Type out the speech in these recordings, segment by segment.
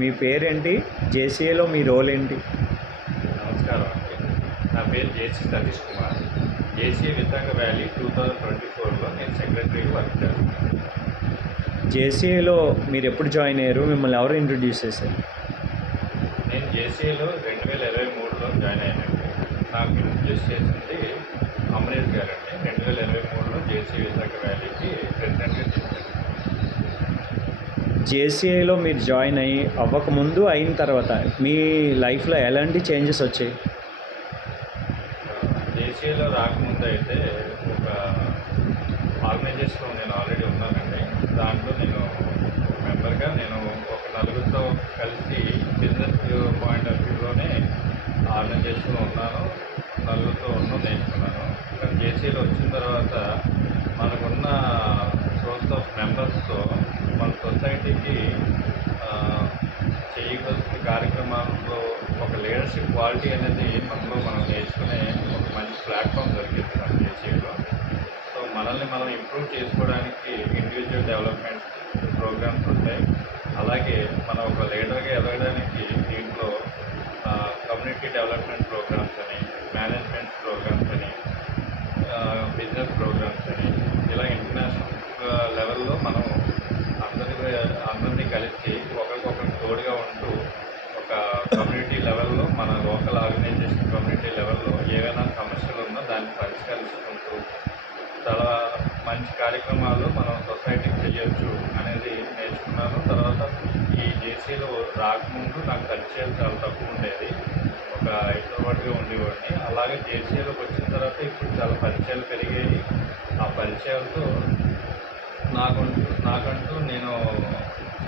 మీ పేరేంటి? జేసీఏలో మీ రోల్ ఏంటి? నమస్కారం అండి. నా పేరు జేసీ సతీష్ కుమార్. జేసీ విశాఖ వ్యాలీ 2024లో నేను సెక్రటరీగా వర్క్ చేస్తున్నాను. జేసీఏలో మీరు ఎప్పుడు జాయిన్ అయ్యారు? మిమ్మల్ని ఎవరు ఇంట్రడ్యూస్ చేశారు? నేను జేసీలో 2023లో జాయిన్ అయ్యానండి. నాకు ఇంట్రడ్యూస్ చేసింది అమరేష్ గారండి. 2023లో జేసీ విశాఖ వ్యాలీకి ప్రెసిడెంట్గా చేశాను. జేసీఏలో మీరు జాయిన్ అవ్వకముందు అయిన తర్వాత మీ లైఫ్లో ఎలాంటి చేంజెస్ వచ్చాయి? జేసీలో రాకముందు అయితే ఒక ఆర్గనైజేషన్లో నేను ఆల్రెడీ ఉన్నానండి. దాంట్లో నేను మెంబర్గా నేను ఒక నలుగురితో కలిసి బిజినెస్ పాయింట్ ఆఫ్ వ్యూలోనే ఆర్గనైజేషన్లో ఉన్నాను. నలుగురితో నేర్చుకున్నాను. కానీ జేసీలో వచ్చిన తర్వాత మనకున్న సోర్స్ ఆఫ్ మెంబర్స్తో మన సొసైటీకి చేయవలసిన కార్యక్రమాల్లో ఒక లీడర్షిప్ క్వాలిటీ అనేది మనలో మనం నేర్చుకునే ఒక మంచి ప్లాట్ఫామ్ దొరికింది మన జేసీలో. సో మనల్ని మనం ఇంప్రూవ్ చేసుకోవడానికి ఇండివిజువల్ డెవలప్మెంట్ ప్రోగ్రామ్స్ ఉంటాయి. అలాగే మనం ఒక లీడర్గా ఎదగడానికి దీంట్లో కమ్యూనిటీ డెవలప్మెంట్ ప్రోగ్రామ్స్ అని, మేనేజ్మెంట్ ప్రోగ్రామ్స్ అని, బిజినెస్ ప్రోగ్రామ్స్ అని, ఇలా ఇంటర్నేషనల్ లెవెల్లో మనం అందరినీ కలిసి ఒకరికొకరికి తోడుగా ఉంటూ ఒక కమ్యూనిటీ లెవెల్లో మన లోకల్ ఆర్గనైజేషన్ కమ్యూనిటీ లెవెల్లో ఏవైనా సమస్యలు ఉన్నా దాన్ని పరిష్కరించుకుంటూ చాలా మంచి కార్యక్రమాలు మనం సొసైటీకి చేయొచ్చు అనేది నేర్చుకున్నాను. తర్వాత ఈ జేసీలో రాకముందు నాకు పరిచయాలు చాలా తక్కువ ఉండేది. ఒక ఇంట్రోవర్ట్గా ఉండేవాడిని. అలాగే జేసీలోకి వచ్చిన తర్వాత ఇప్పుడు చాలా పరిచయాలు పెరిగాయి. ఆ పరిచయాలతో నాకంటూ నేను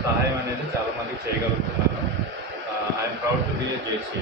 సహాయం అనేది చాలామందికి చేయగలుగుతున్నాను. I'm proud to be A JC.